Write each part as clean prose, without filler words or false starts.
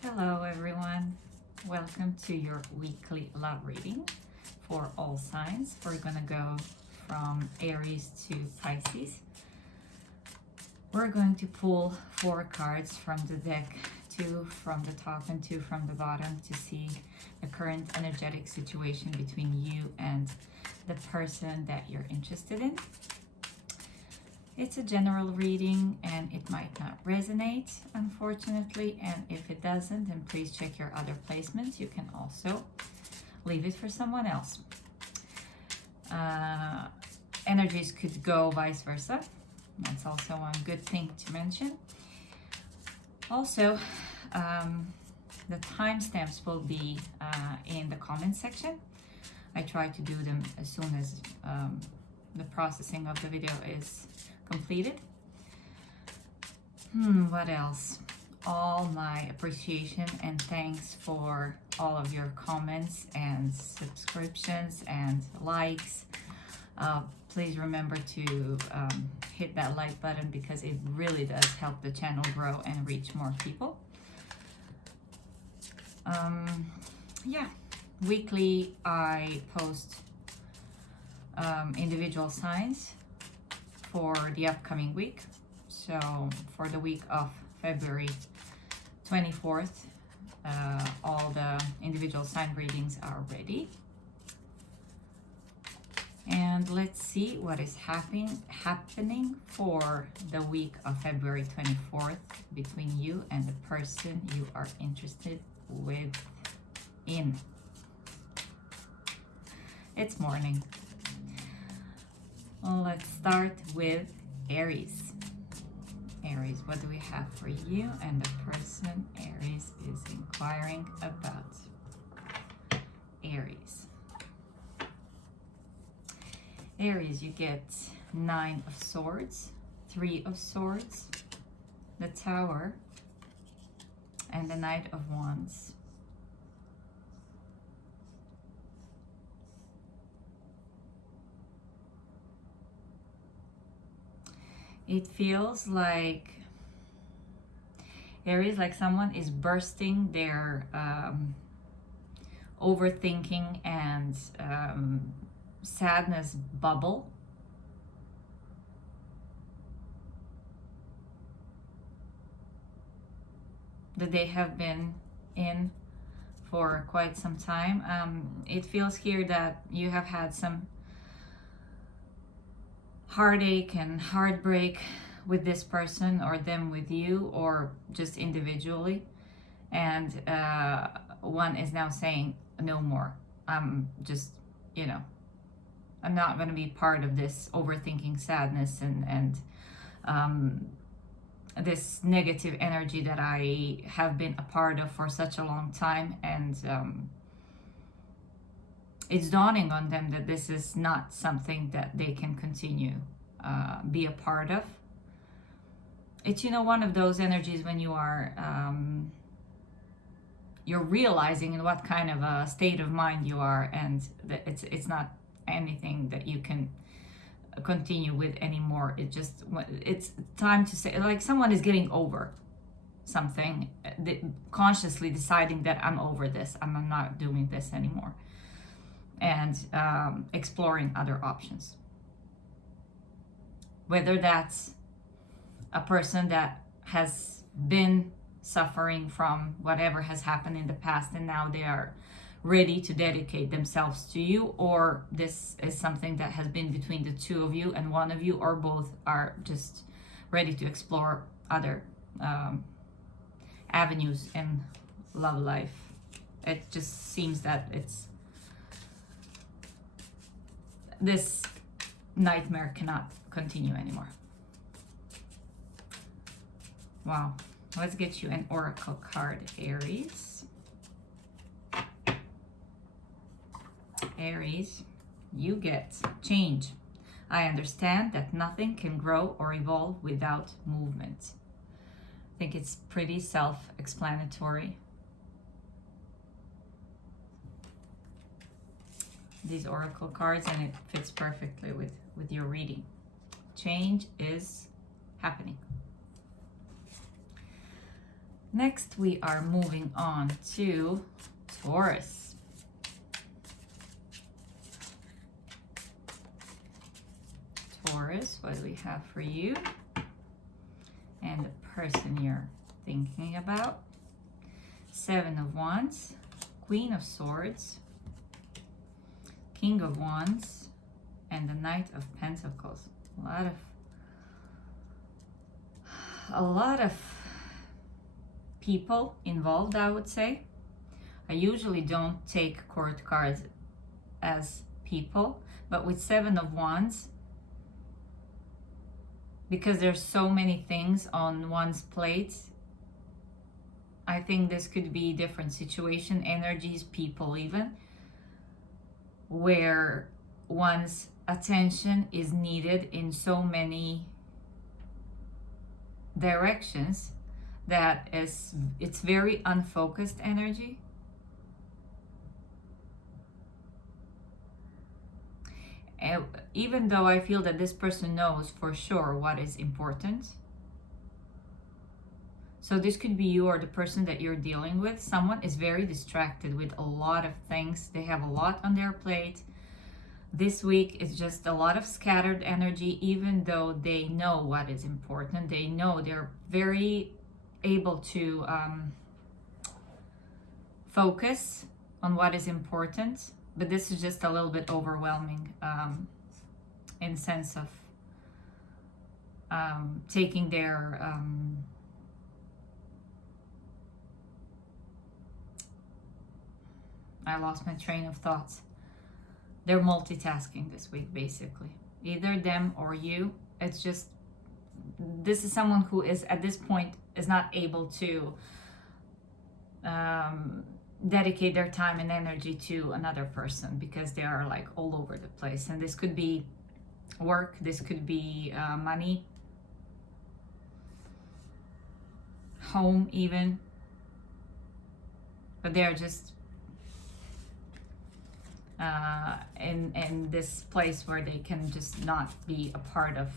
Hello everyone, welcome to your weekly love reading for all signs. We're gonna go from Aries to Pisces. We're going to pull 4 cards from the deck, 2 from the top and 2 from the bottom, to see the current energetic situation between you and the person that you're interested in. It's a general reading and it might not resonate, unfortunately, and if it doesn't, then please check your other placements. You can also leave it for someone else. Energies could go vice versa. That's also one good thing to mention. Also, the timestamps will be in the comment section. I try to do them as soon as the processing of the video is completed. What else? All my appreciation and thanks for all of your comments and subscriptions and likes. Please remember to hit that like button because it really does help the channel grow and reach more people. Yeah, weekly I post individual signs for the upcoming week. So for the week of February 24th, all the individual sign readings are ready. And let's see what is happening for the week of February 24th between you and the person you are interested in. It's morning. Well, let's start with Aries. Aries, what do we have for you and the person Aries is inquiring about? Aries. Aries, you get 9 of Swords, 3 of Swords, the Tower, and the Knight of Wands. It feels like Aries, like someone is bursting their overthinking and sadness bubble. That they have been in for quite some time. It feels here that you have had some heartache and heartbreak with this person, or them with you, or just individually, and one is now saying no more. Just, I'm not going to be part of this overthinking sadness and this negative energy that I have been a part of for such a long time. And it's dawning on them that this is not something that they can continue be a part of. It's, one of those energies when you are you're realizing in what kind of a state of mind you are, and that it's not anything that you can continue with anymore. It's time to say, like, someone is getting over something, consciously deciding that I'm over this, I'm not doing this anymore, and exploring other options. Whether that's a person that has been suffering from whatever has happened in the past and now they are ready to dedicate themselves to you, or this is something that has been between the two of you, and one of you or both are just ready to explore other avenues in love life. It just seems that this nightmare cannot continue anymore. Wow. Let's get you an oracle card, Aries. Aries, you get change. I understand that nothing can grow or evolve without movement. I think it's pretty self-explanatory. These oracle cards, and it fits perfectly with your reading. Change is happening. Next, we are moving on to Taurus. Taurus, what do we have for you? And the person you're thinking about. Seven of Wands, Queen of Swords, King of Wands, and the Knight of Pentacles. A lot of people involved, I would say. I usually don't take court cards as people, but with Seven of Wands, because there's so many things on one's plate, I think this could be different situation, energies, people even, where one's attention is needed in so many directions that it's very unfocused energy. And even though I feel that this person knows for sure what is important. So this could be you or the person that you're dealing with. Someone is very distracted with a lot of things. They have a lot on their plate. This week is just a lot of scattered energy, even though they know what is important. They know they're very able to focus on what is important. But this is just a little bit overwhelming in sense of taking their I lost my train of thoughts. They're multitasking this week, basically. Either them or you. It's just, this is someone who is at this point is not able to dedicate their time and energy to another person because they are like all over the place. And this could be work, this could be money, home even. But they're just in this place where they can just not be a part of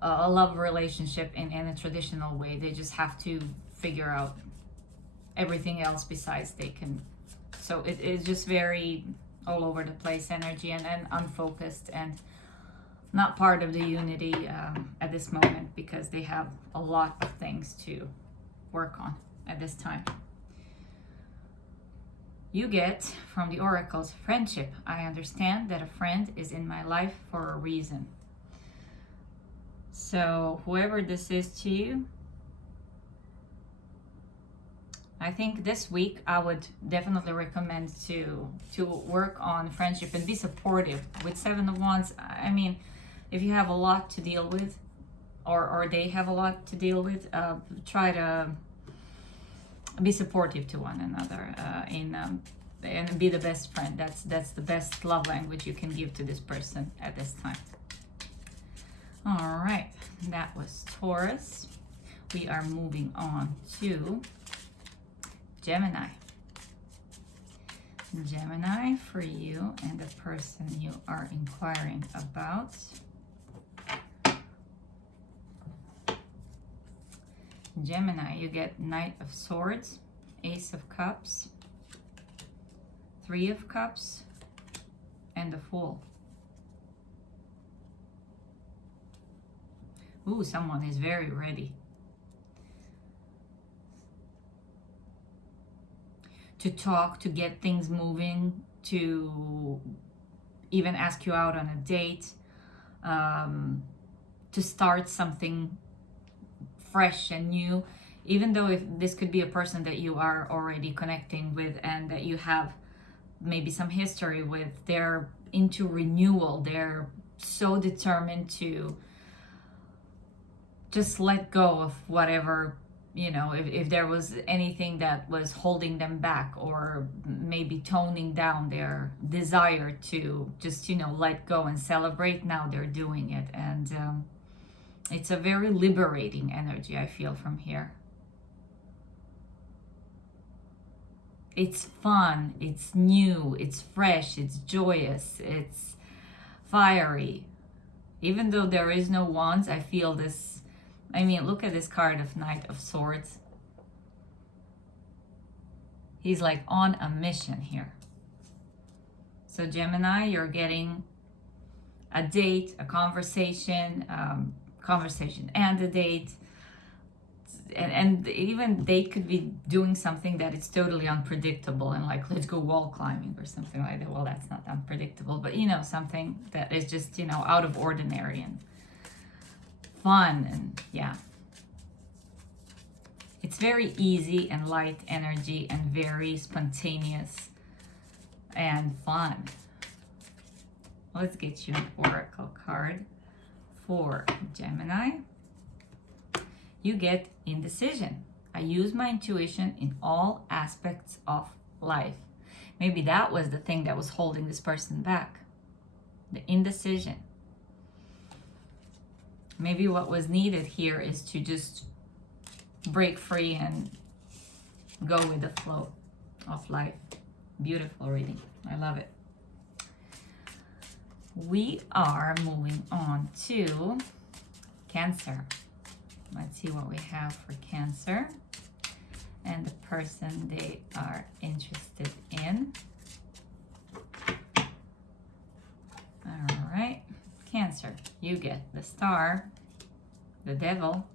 a love relationship in a traditional way. They just have to figure out everything else besides they can. So it is just very all over the place energy and unfocused and not part of the unity at this moment because they have a lot of things to work on at this time. You get from the oracles, friendship. I understand that a friend is in my life for a reason. So whoever this is to you, I think this week I would definitely recommend to work on friendship and be supportive. With Seven of Wands, I mean, if you have a lot to deal with or they have a lot to deal with, try to be supportive to one another and be the best friend. That's the best love language you can give to this person at this time. All right, that was Taurus. We are moving on to Gemini. Gemini, for you and the person you are inquiring about. Gemini, you get Knight of Swords, Ace of Cups, Three of Cups, and the Fool. Ooh, someone is very ready to talk, to get things moving, to even ask you out on a date, to start something fresh and new, even though if this could be a person that you are already connecting with and that you have maybe some history with. They're into renewal. They're so determined to just let go of whatever, you know, if there was anything that was holding them back or maybe toning down their desire to just, you know, let go and celebrate. Now they're doing it. And it's a very liberating energy, I feel, from here. It's fun, it's new, it's fresh, it's joyous, it's fiery. Even though there is no wands, I feel this I mean, look at this card of Knight of Swords. He's like on a mission here. So Gemini, you're getting a date, a conversation, conversation and a date. And even they could be doing something that is totally unpredictable and like, let's go wall climbing or something like that. Well, that's not unpredictable, but you know, something that is just, you know, out of ordinary and fun. And yeah, it's very easy and light energy and very spontaneous and fun. Let's get you an oracle card for Gemini. You get indecision. I use my intuition in all aspects of life. Maybe that was the thing that was holding this person back. The indecision. Maybe what was needed here is to just break free and go with the flow of life. Beautiful reading. I love it. We are moving on to Cancer. Let's see what we have for Cancer and the person they are interested in. All right, Cancer, you get the Star, the Devil,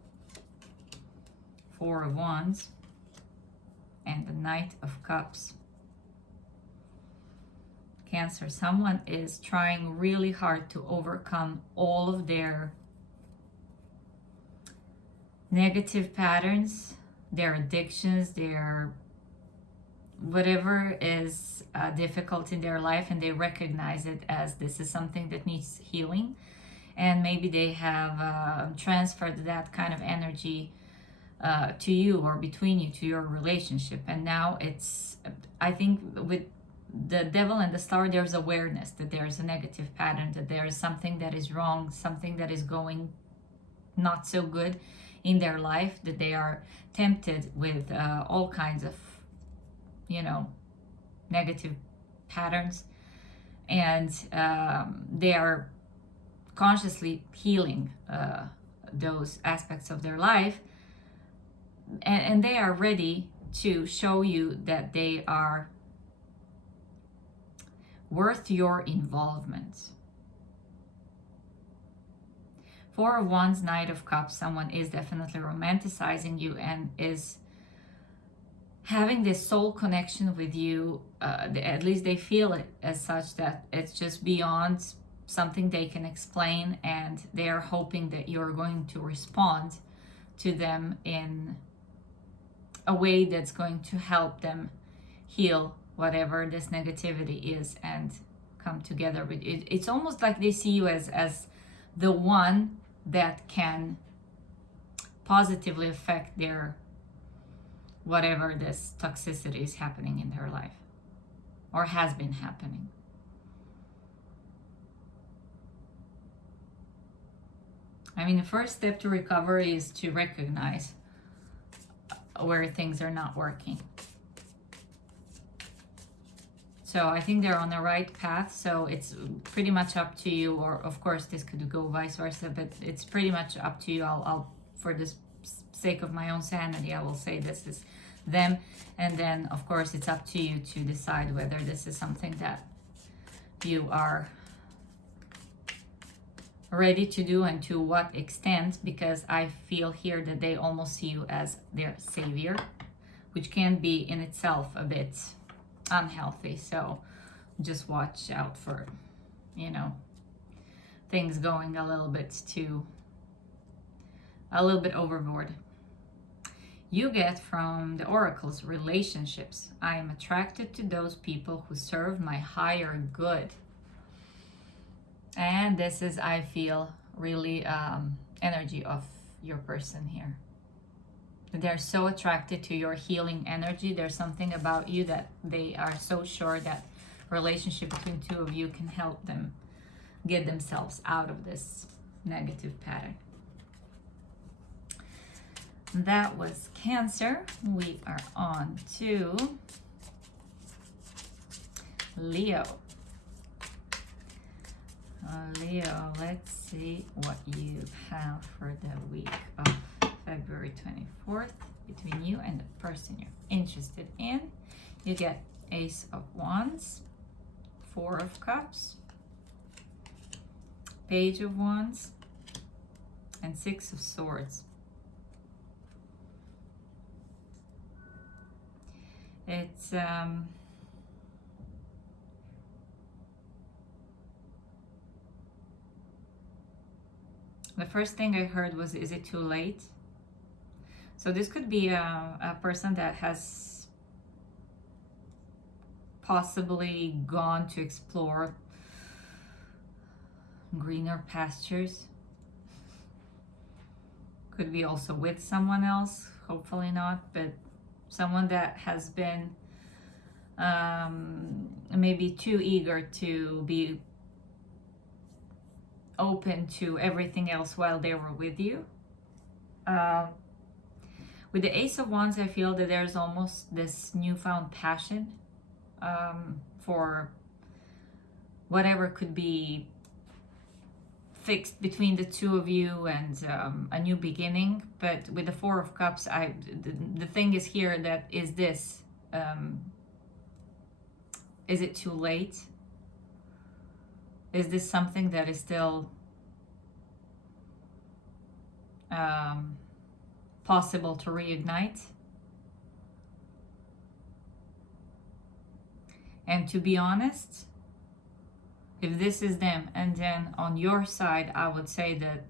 Four of Wands, and the Knight of Cups. Cancer, someone is trying really hard to overcome all of their negative patterns, their addictions, their whatever is difficult in their life, and they recognize it as this is something that needs healing. And maybe they have transferred that kind of energy to you or between you, to your relationship. And now it's, I think with the Devil and the Star, there's awareness that there's a negative pattern, that there is something that is wrong, something that is going not so good in their life, that they are tempted with all kinds of, you know, negative patterns, and they are consciously healing those aspects of their life, and they are ready to show you that they are worth your involvement. Four of Wands, Knight of Cups, someone is definitely romanticizing you and is having this soul connection with you. At least they feel it as such, that it's just beyond something they can explain, and they are hoping that you're going to respond to them in a way that's going to help them heal whatever this negativity is and come together with it. It's almost like they see you as the one that can positively affect their whatever this toxicity is happening in their life or has been happening. I mean, the first step to recovery is to recognize where things are not working. So I think they're on the right path. So it's pretty much up to you, or of course this could go vice versa, but it's pretty much up to you. I'll for the sake of my own sanity, I will say this is them. And then of course it's up to you to decide whether this is something that you are ready to do and to what extent, because I feel here that they almost see you as their savior, which can be in itself a bit unhealthy. So just watch out for, you know, things going a little bit overboard. You get from the oracles relationships. I am attracted to those people who serve my higher good. And this is, I feel, really energy of your person here. They're so attracted to your healing energy. There's something about you that they are so sure that relationship between two of you can help them get themselves out of this negative pattern. That was Cancer. We are on to Leo. Leo, let's see what you have for the week of February 24th, between you and the person you're interested in. You get Ace of Wands, Four of Cups, Page of Wands, and Six of Swords. It's the first thing I heard was, is it too late? So this could be a person that has possibly gone to explore greener pastures. Could be also with someone else, hopefully not, but someone that has been maybe too eager to be open to everything else while they were with you. With the Ace of Wands, I feel that there's almost this newfound passion for whatever could be fixed between the two of you, and a new beginning. But with the Four of Cups, the thing is here that is this, is it too late? Is this something that is still possible to reignite? And to be honest, if this is them, and then on your side, I would say that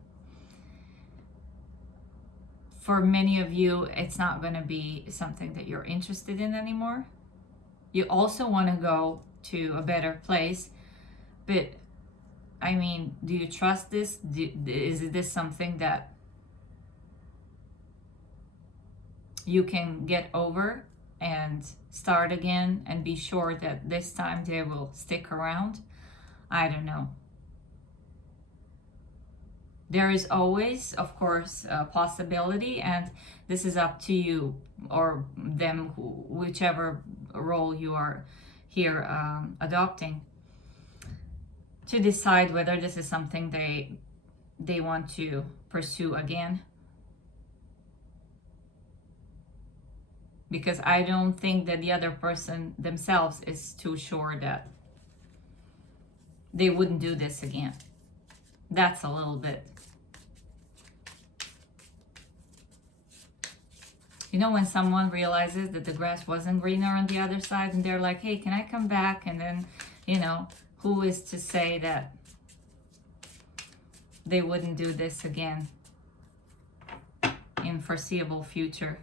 for many of you, it's not going to be something that you're interested in anymore. You also want to go to a better place, but I mean, do you trust this? Is this something that you can get over and start again and be sure that this time they will stick around? I don't know. There is always, of course, a possibility, and this is up to you or them, whichever role you are here adopting, to decide whether this is something they want to pursue again. Because I don't think that the other person themselves is too sure that they wouldn't do this again. That's a little bit. You know, when someone realizes that the grass wasn't greener on the other side, and they're like, hey, can I come back? And then, you know, who is to say that they wouldn't do this again in foreseeable future?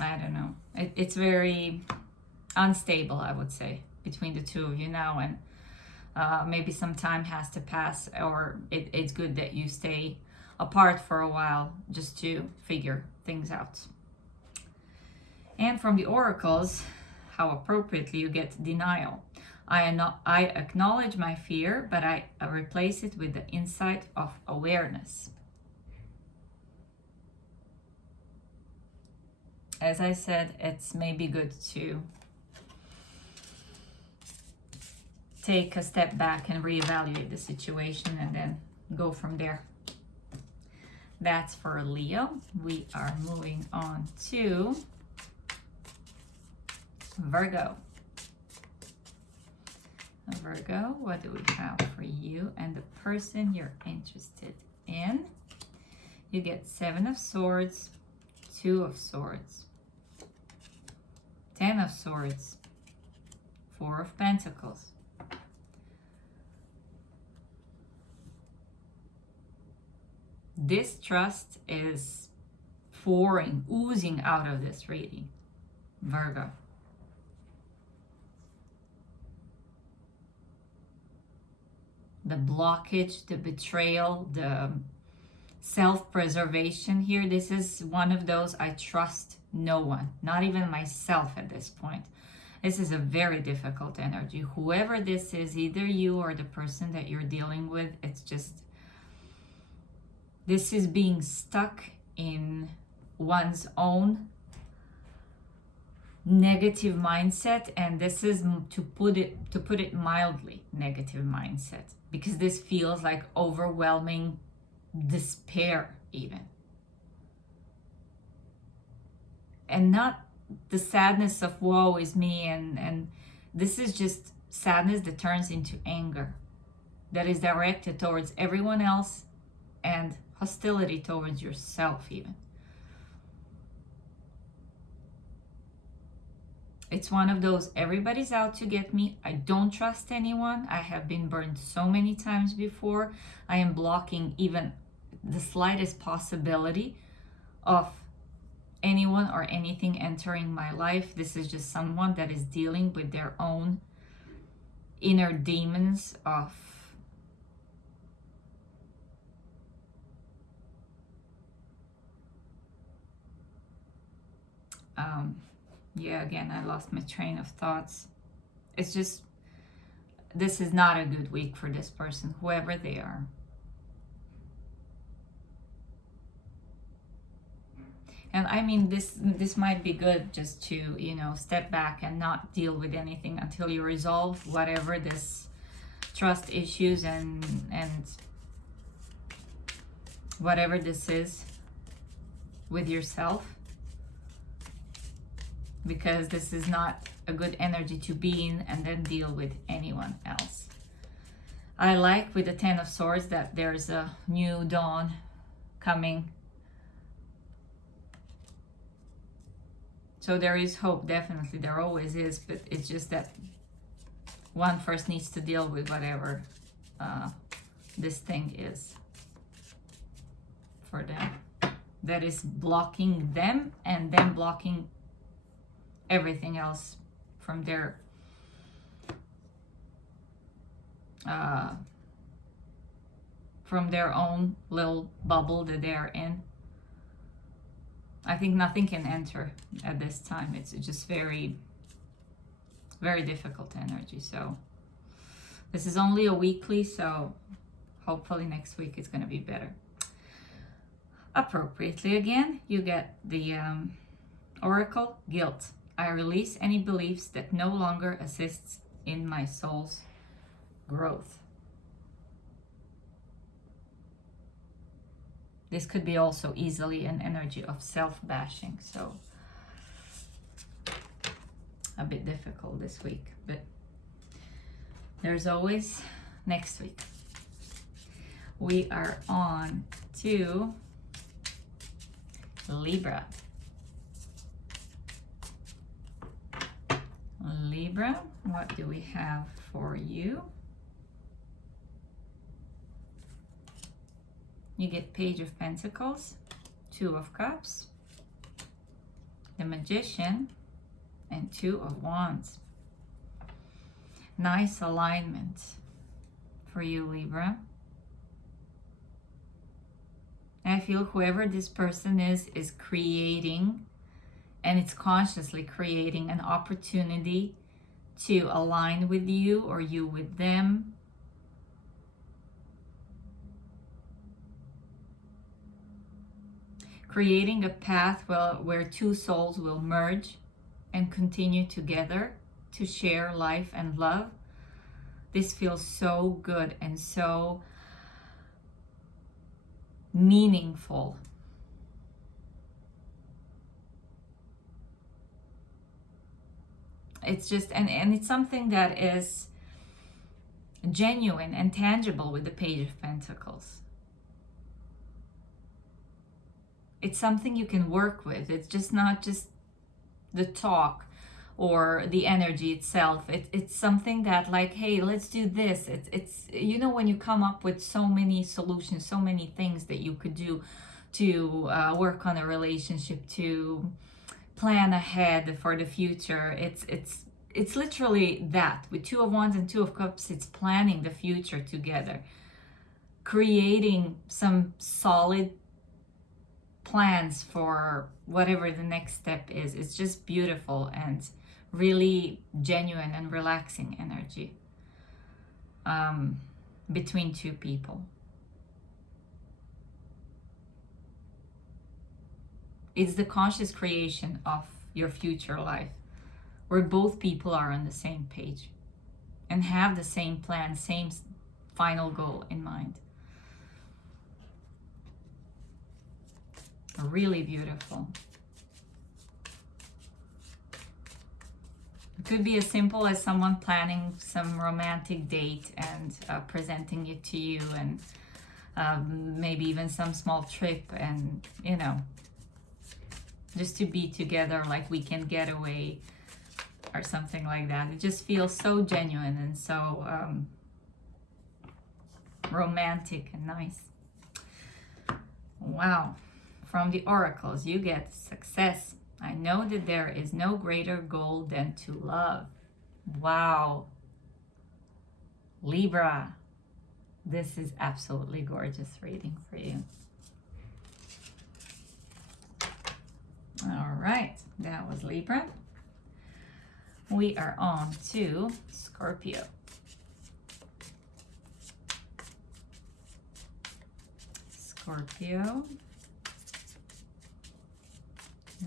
I don't know. It's very unstable, I would say, between the two of you now, and maybe some time has to pass, or it's good that you stay apart for a while just to figure things out. And from the oracles, how appropriately you get denial. I acknowledge my fear, but I replace it with the insight of awareness. As I said, it's maybe good to take a step back and reevaluate the situation and then go from there. That's for Leo. We are moving on to Virgo. Virgo, what do we have for you and the person you're interested in? You get Seven of Swords, Two of Swords, Ten of Swords, Four of Pentacles. Distrust is pouring, oozing out of this reading, Virgo. The blockage, the betrayal, the self-preservation here. This is one of those, I trust no one, not even myself at this point. This is a very difficult energy. Whoever this is, either you or the person that you're dealing with, it's just, this is being stuck in one's own negative mindset, and this is, to put it mildly, negative mindset, because this feels like overwhelming despair even. And not the sadness of woe is me, and this is just sadness that turns into anger, that is directed towards everyone else, and hostility towards yourself even. It's one of those, everybody's out to get me. I don't trust anyone. I have been burned so many times before. I am blocking even the slightest possibility of anyone or anything entering my life. This is just someone that is dealing with their own inner demons of yeah, again, I lost my train of thoughts. It's just, this is not a good week for this person, whoever they are. And I mean, this might be good just to, you know, step back and not deal with anything until you resolve whatever this trust issues and whatever this is with yourself. Because this is not a good energy to be in and then deal with anyone else. I like with the Ten of Swords that there's a new dawn coming. So there is hope, definitely. There always is, but it's just that one first needs to deal with whatever this thing is for them. That is blocking them and then blocking everything else from their own little bubble that they're in. I think nothing can enter at this time. It's just very, very difficult energy. So this is only a weekly, so hopefully next week it's going to be better. Appropriately, again, you get the Oracle, Guilt. I release any beliefs that no longer assists in my soul's growth. This could be also easily an energy of self-bashing, so a bit difficult this week, but there's always next week. We are on to Libra. Libra, what do we have for you? You get Page of Pentacles, Two of Cups, the Magician, and Two of Wands. Nice alignment for you, Libra. I feel whoever this person is creating, and it's consciously creating an opportunity to align with you or you with them. Creating a path where two souls will merge and continue together to share life and love. This feels so good and so meaningful. It's just, and it's something that is genuine and tangible with the Page of Pentacles. It's something you can work with. It's just not just the talk or the energy itself. It's something that, like, hey, let's do this. It's you know, when you come up with so many solutions, so many things that you could do to work on a relationship, to plan ahead for the future. It's literally that. With Two of Wands and Two of Cups, it's planning the future together, creating some solid plans for whatever the next step is. It's just beautiful and really genuine and relaxing energy between two people. It's the conscious creation of your future life, where both people are on the same page and have the same plan, same final goal in mind. Really beautiful. It could be as simple as someone planning some romantic date and presenting it to you, and maybe even some small trip, and you know, just to be together, like weekend getaway or something like that. It just feels so genuine and so romantic and nice. Wow. From the oracles, you get success. I know that there is no greater goal than to love. Wow. Libra, this is absolutely gorgeous reading for you. All right, that was Libra. We are on to Scorpio. Scorpio,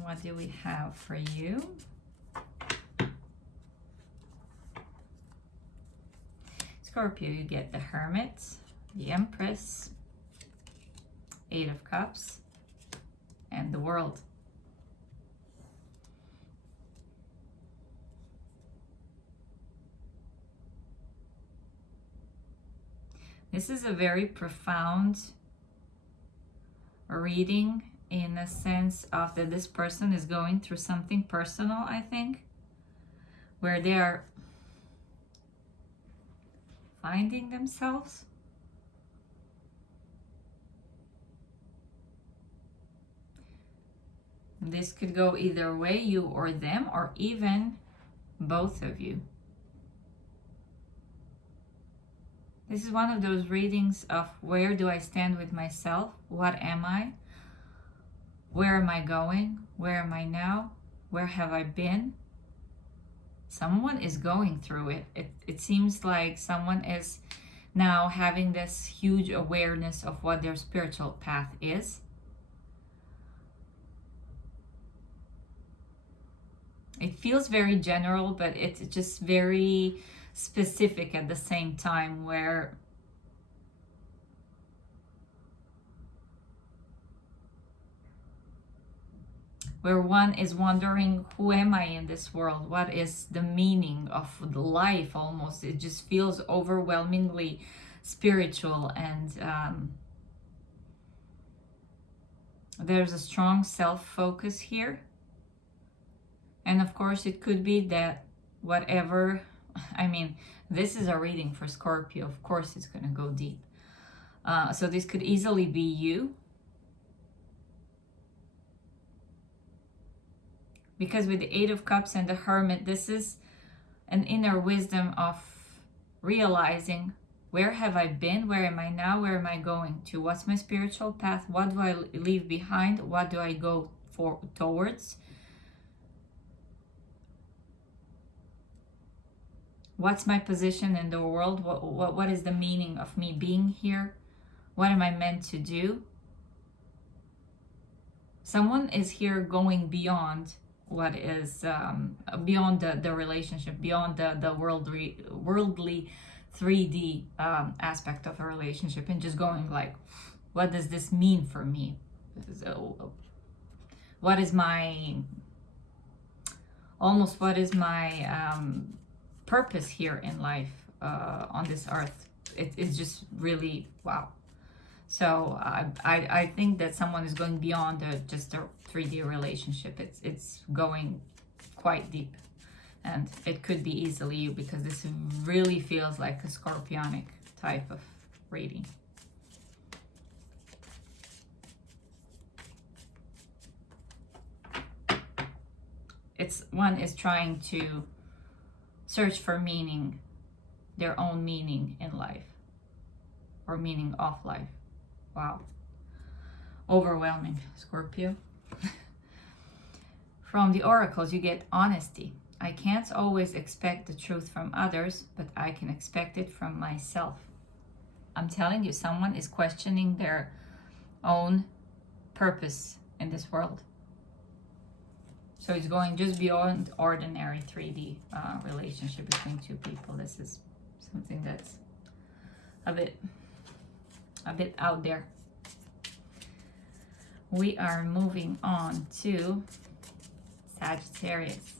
what do we have for you? Scorpio, you get the Hermit, the Empress, 8 of Cups, and the World. This is a very profound reading, in a sense of that this person is going through something personal, I think, where they are finding themselves. This could go either way, you or them, or even both of you. This is one of those readings of where do I stand with myself? What am I? Where am I going? Where am I now? Where have I been? Someone is going through it. It seems like someone is now having this huge awareness of what their spiritual path is. It feels very general, but it's just very specific at the same time, where one is wondering, who am I in this world? What is the meaning of the life? Almost, it just feels overwhelmingly spiritual, and there's a strong self-focus here. And of course, it could be that whatever, I mean, this is a reading for Scorpio. Of course, it's going to go deep. So this could easily be you. Because with the 8 of Cups and the Hermit, this is an inner wisdom of realizing, where have I been? Where am I now? Where am I going to? What's my spiritual path? What do I leave behind? What do I go towards? What's my position in the world? What is the meaning of me being here? What am I meant to do? Someone is here going beyond what is, beyond the relationship, beyond the worldly 3D aspect of a relationship, and just going like, what does this mean for me? What is my, almost what is my purpose here in life, on this earth? It's just really wow. So I think that someone is going beyond just a 3D relationship. It's going quite deep, and it could be easily you, because this really feels like a scorpionic type of reading. One is trying to search for meaning, their own meaning in life, or meaning of life. Wow. Overwhelming, Scorpio. From the oracles, you get honesty. I can't always expect the truth from others, but I can expect it from myself. I'm telling you, someone is questioning their own purpose in this world. So it's going just beyond ordinary 3D relationship between two people. This is something that's a bit out there. We are moving on to Sagittarius.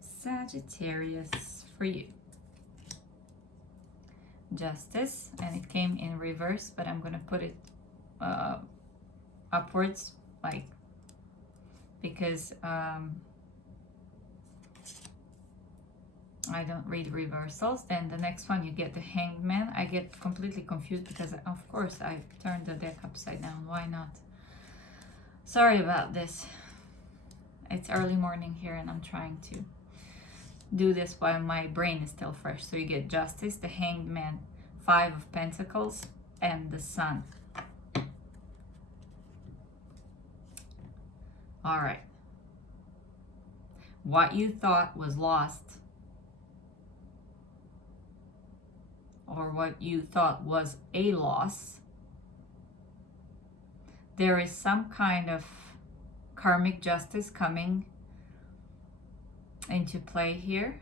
Sagittarius for you. Justice, and it came in reverse, but I'm going to put it upwards, like, because I don't read reversals. Then the next one you get the Hanged Man. I get completely confused because of course I turned the deck upside down. Why not? Sorry about this. It's early morning here and I'm trying to do this while my brain is still fresh. So you get Justice, the Hanged Man, 5 of Pentacles, and the Sun. All right. What you thought was lost, or what you thought was a loss, there is some kind of karmic justice coming into play here.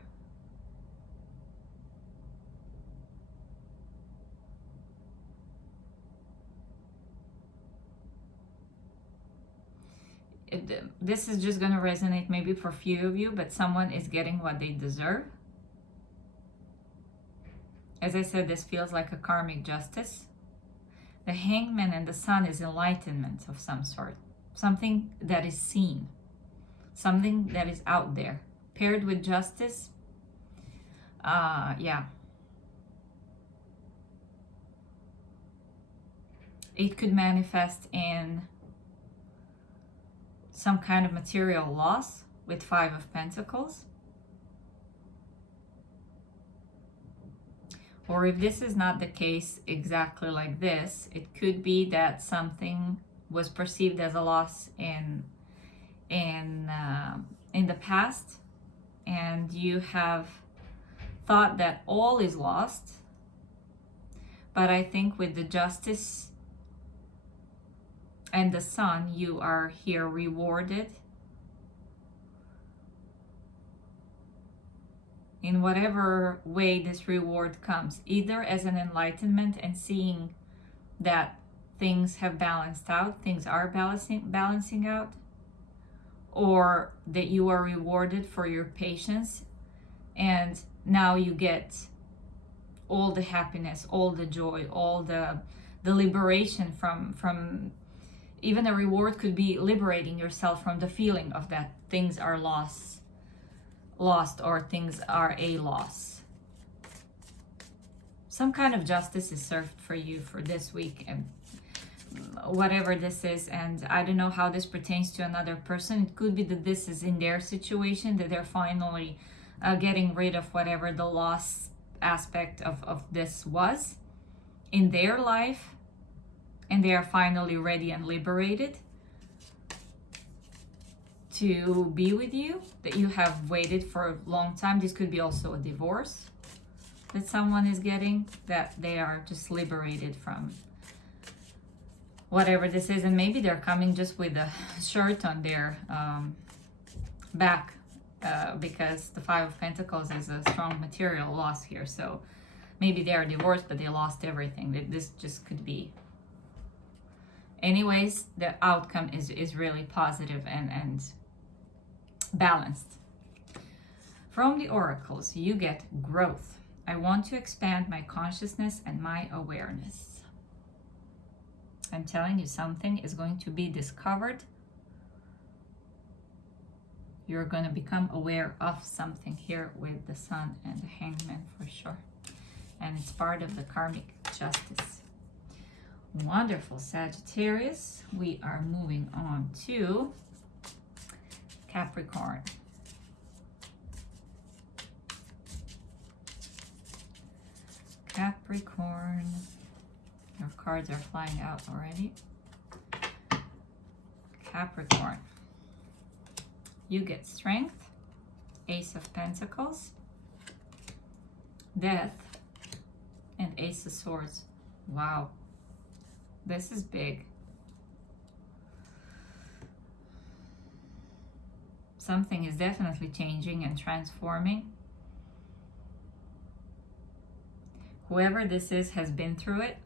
This is just going to resonate maybe for a few of you, but someone is getting what they deserve. As I said, this feels like a karmic justice. The Hangman and the Sun is enlightenment of some sort. Something that is seen. Something that is out there. Paired with Justice. Yeah. It could manifest in some kind of material loss with 5 of Pentacles. Or if this is not the case exactly like this, it could be that something was perceived as a loss in the past, and you have thought that all is lost. But I think with the Justice and the Sun, you are here rewarded in whatever way this reward comes, either as an enlightenment and seeing that things have balanced out, things are balancing out, or that you are rewarded for your patience and now you get all the happiness, all the joy, all the liberation from even a reward could be liberating yourself from the feeling of that things are lost or things are a loss. Some kind of justice is served for you for this week, and whatever this is. And I don't know how this pertains to another person. It could be that this is in their situation, that they're finally getting rid of whatever the loss aspect of this was in their life, and they are finally ready and liberated to be with you, that you have waited for a long time. This could be also a divorce that someone is getting, that they are just liberated from whatever this is. And maybe they're coming just with a shirt on their back, because the 5 of Pentacles is a strong material loss here. So maybe they are divorced, but they lost everything. This just could be. Anyways, the outcome is really positive and balanced. From the oracles, you get growth. I want to expand my consciousness and my awareness. I'm telling you, something is going to be discovered. You're going to become aware of something here with the Sun and the Hangman for sure. And it's part of the karmic justice. Wonderful, Sagittarius. We are moving on to Capricorn. Capricorn. Your cards are flying out already. Capricorn. You get strength, Ace of Pentacles, Death, and Ace of Swords. Wow. This is big. Something is definitely changing and transforming. Whoever this is has been through it,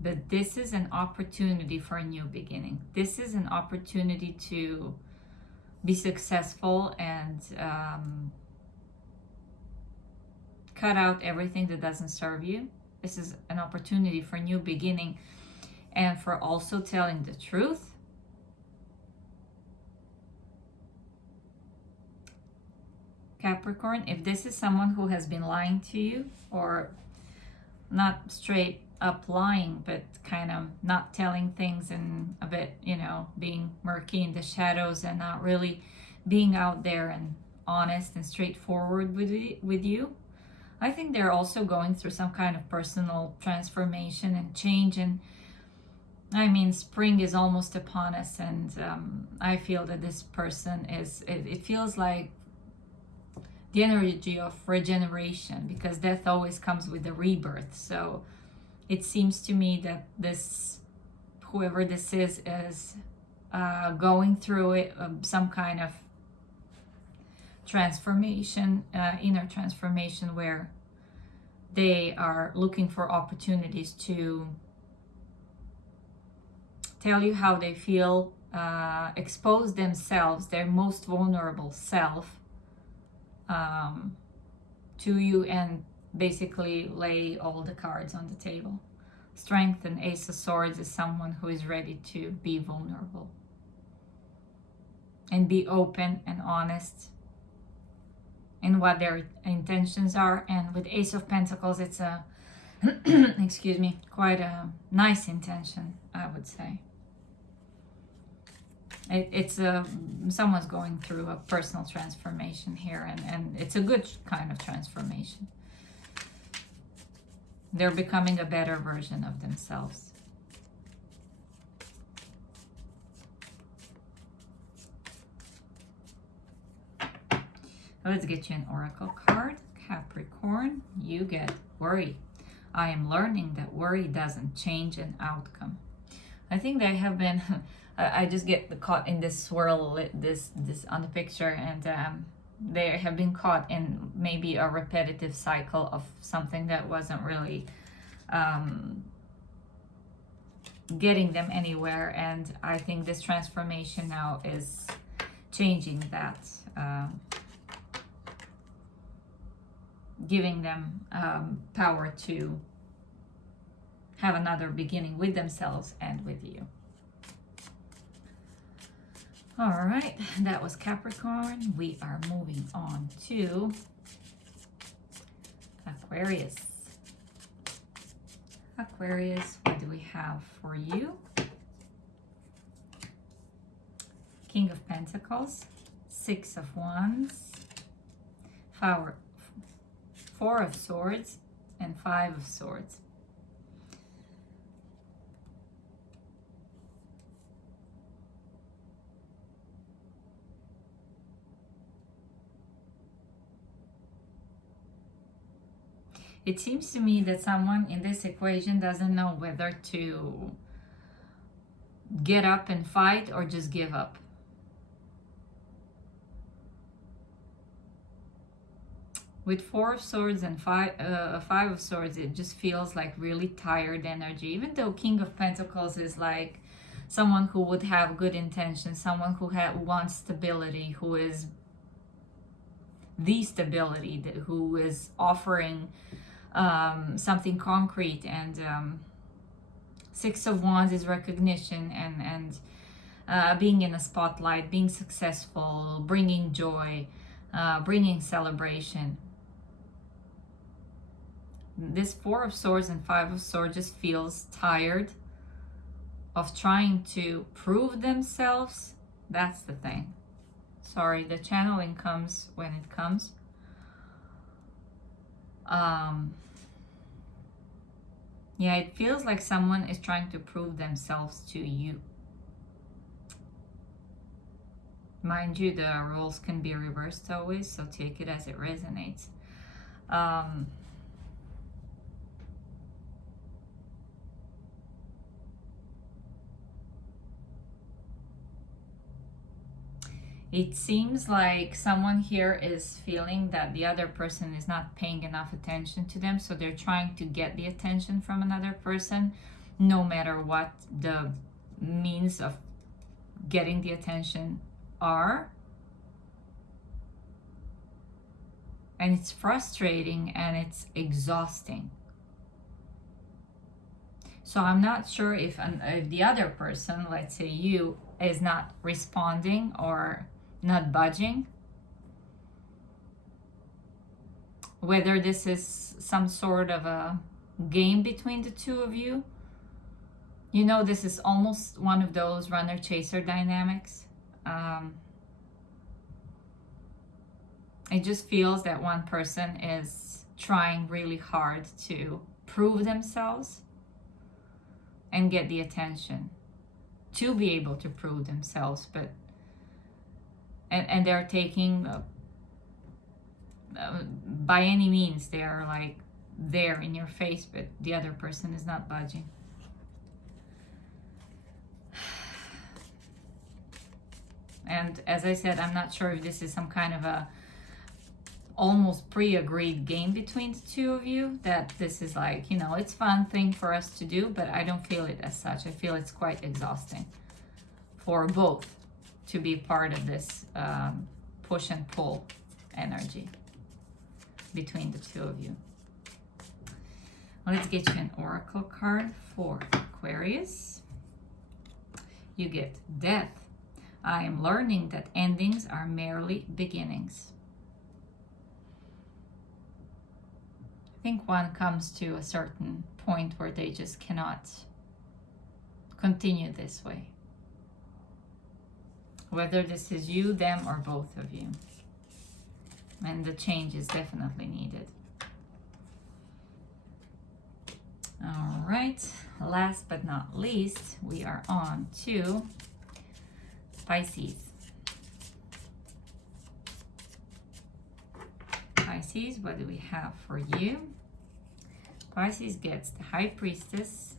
but this is an opportunity for a new beginning. This is an opportunity to be successful and cut out everything that doesn't serve you. This is an opportunity for a new beginning and for also telling the truth. Capricorn, if this is someone who has been lying to you, or not straight up lying, but kind of not telling things and a bit, you know, being murky in the shadows and not really being out there and honest and straightforward with you, I think they're also going through some kind of personal transformation and change. And I mean, spring is almost upon us, and I feel that this person is, it feels like the energy of regeneration, because death always comes with a rebirth. So it seems to me that this, whoever this is going through it, some kind of transformation, inner transformation, where they are looking for opportunities to tell you how they feel, expose themselves, their most vulnerable self, to you, and basically lay all the cards on the table. Strength and Ace of Swords is someone who is ready to be vulnerable and be open and honest in what their intentions are. And with Ace of Pentacles, it's a excuse me, quite a nice intention, I would say. It's someone's going through a personal transformation here, and it's a good kind of transformation. They're becoming a better version of themselves. Let's get you an oracle card. Capricorn, you get worry. I am learning that worry doesn't change an outcome. I think they have been I just get caught in this swirl, this on the picture, and they have been caught in maybe a repetitive cycle of something that wasn't really getting them anywhere. And I think this transformation now is changing that, giving them power to have another beginning with themselves and with you. All right, that was Capricorn. We are moving on to Aquarius. Aquarius, what do we have for you? King of Pentacles, Six of Wands, Four of Swords, and Five of Swords. It seems to me that someone in this equation doesn't know whether to get up and fight or just give up. With Four of Swords and Five of Swords, it just feels like really tired energy. Even though King of Pentacles is like someone who would have good intentions, someone who wants stability, who is the stability, who is offering something concrete. And Six of Wands is recognition and being in a spotlight, being successful, bringing joy, bringing celebration. This Four of Swords and Five of Swords just feels tired of trying to prove themselves. That's the thing. Sorry, the channeling comes when it comes. Yeah, it feels like someone is trying to prove themselves to you. Mind you, the roles can be reversed always, so take it as it resonates. It seems like someone here is feeling that the other person is not paying enough attention to them, so they're trying to get the attention from another person, no matter what the means of getting the attention are. And it's frustrating and it's exhausting. So I'm not sure if the other person, let's say you, is not responding or not budging. Whether this is some sort of a game between the two of you. You know, this is almost one of those runner-chaser dynamics. It just feels that one person is trying really hard to prove themselves and get the attention to be able to prove themselves, but and they're taking by any means, they're like there in your face, but the other person is not budging. And as I said, I'm not sure if this is some kind of a almost pre-agreed game between the two of you, that this is like, you know, it's fun thing for us to do, but I don't feel it as such. I feel it's quite exhausting for both to be part of this push and pull energy between the two of you. Let's get you an oracle card for Aquarius. You get Death. I am learning that endings are merely beginnings. I think one comes to a certain point where they just cannot continue this way. Whether this is you, them, or both of you. And the change is definitely needed. All right, last but not least, we are on to Pisces. Pisces, what do we have for you? Pisces gets the High Priestess,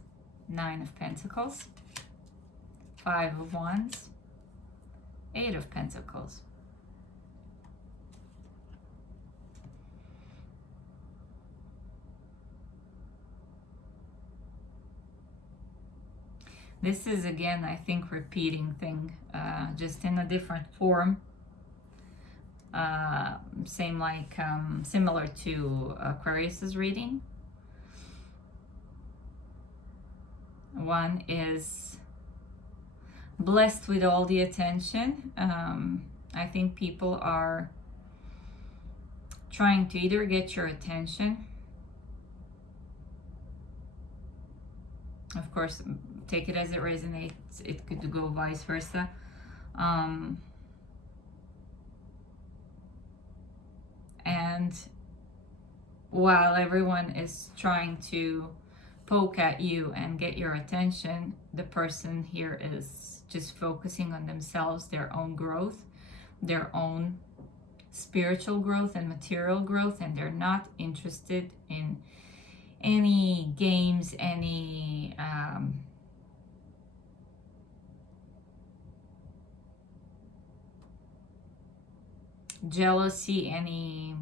9 of Pentacles, 5 of Wands, 8 of Pentacles. This is again, I think, repeating thing, just in a different form. Same like similar to Aquarius's reading. One is blessed with all the attention. I think people are trying to either get your attention. Of course, take it as it resonates. It could go vice versa. And while everyone is trying to poke at you and get your attention, the person here is just focusing on themselves, their own growth, their own spiritual growth and material growth, and they're not interested in any games, any jealousy, any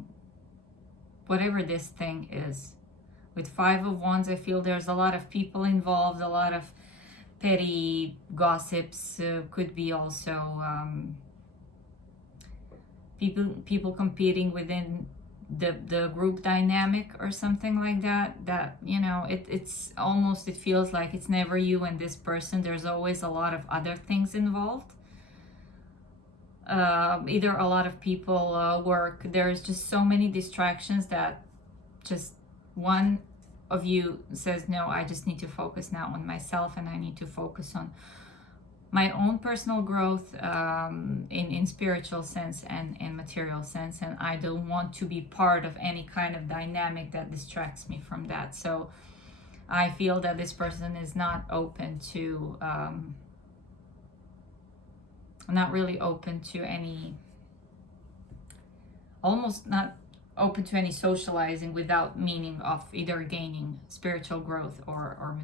whatever this thing is. With 5 of Wands, I feel there's a lot of people involved, a lot of petty gossips, could be also people competing within the group dynamic or something like that, you know, it's almost, it feels like it's never you and this person. There's always a lot of other things involved. Either a lot of people work, there's just so many distractions that just one of you says, no, I just need to focus now on myself, and I need to focus on my own personal growth in spiritual sense and in material sense, and I don't want to be part of any kind of dynamic that distracts me from that. So I feel that this person is not open to not really open to any, almost not open to any socializing without meaning of either gaining spiritual growth or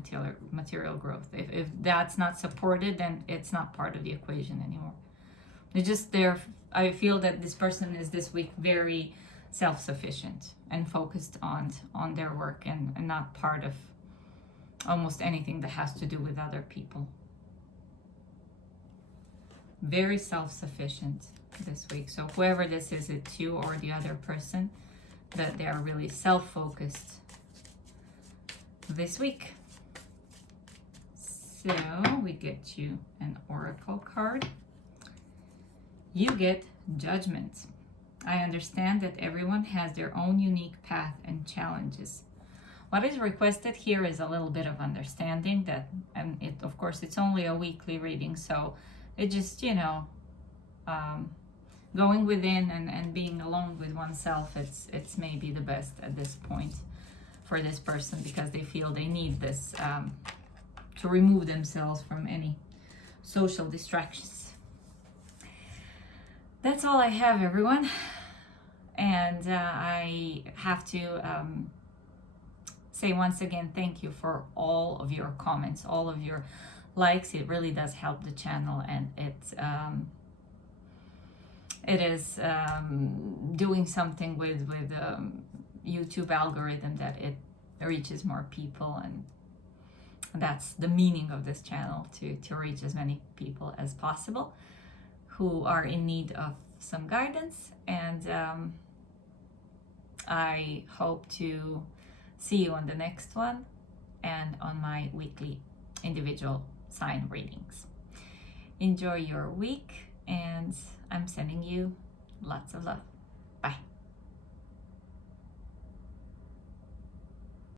material growth. If that's not supported, then it's not part of the equation anymore. It's just there. I feel that this person is this week very self-sufficient and focused on their work and not part of almost anything that has to do with other people. Very self-sufficient this week. So whoever this is, it's you or the other person, that they are really self-focused this week. So we get you an oracle card. You get Judgment. I understand that everyone has their own unique path and challenges. What is requested here is a little bit of understanding that, and it, of course, it's only a weekly reading, so it just, you know, going within and being alone with oneself, it's maybe the best at this point for this person, because they feel they need this to remove themselves from any social distractions. That's all I have, everyone. And I have to say once again, thank you for all of your comments, all of your likes. It really does help the channel, and it is doing something with YouTube algorithm, that it reaches more people, and that's the meaning of this channel, to reach as many people as possible who are in need of some guidance. And I hope to see you on the next one and on my weekly individual sign readings. Enjoy your week, and I'm sending you lots of love.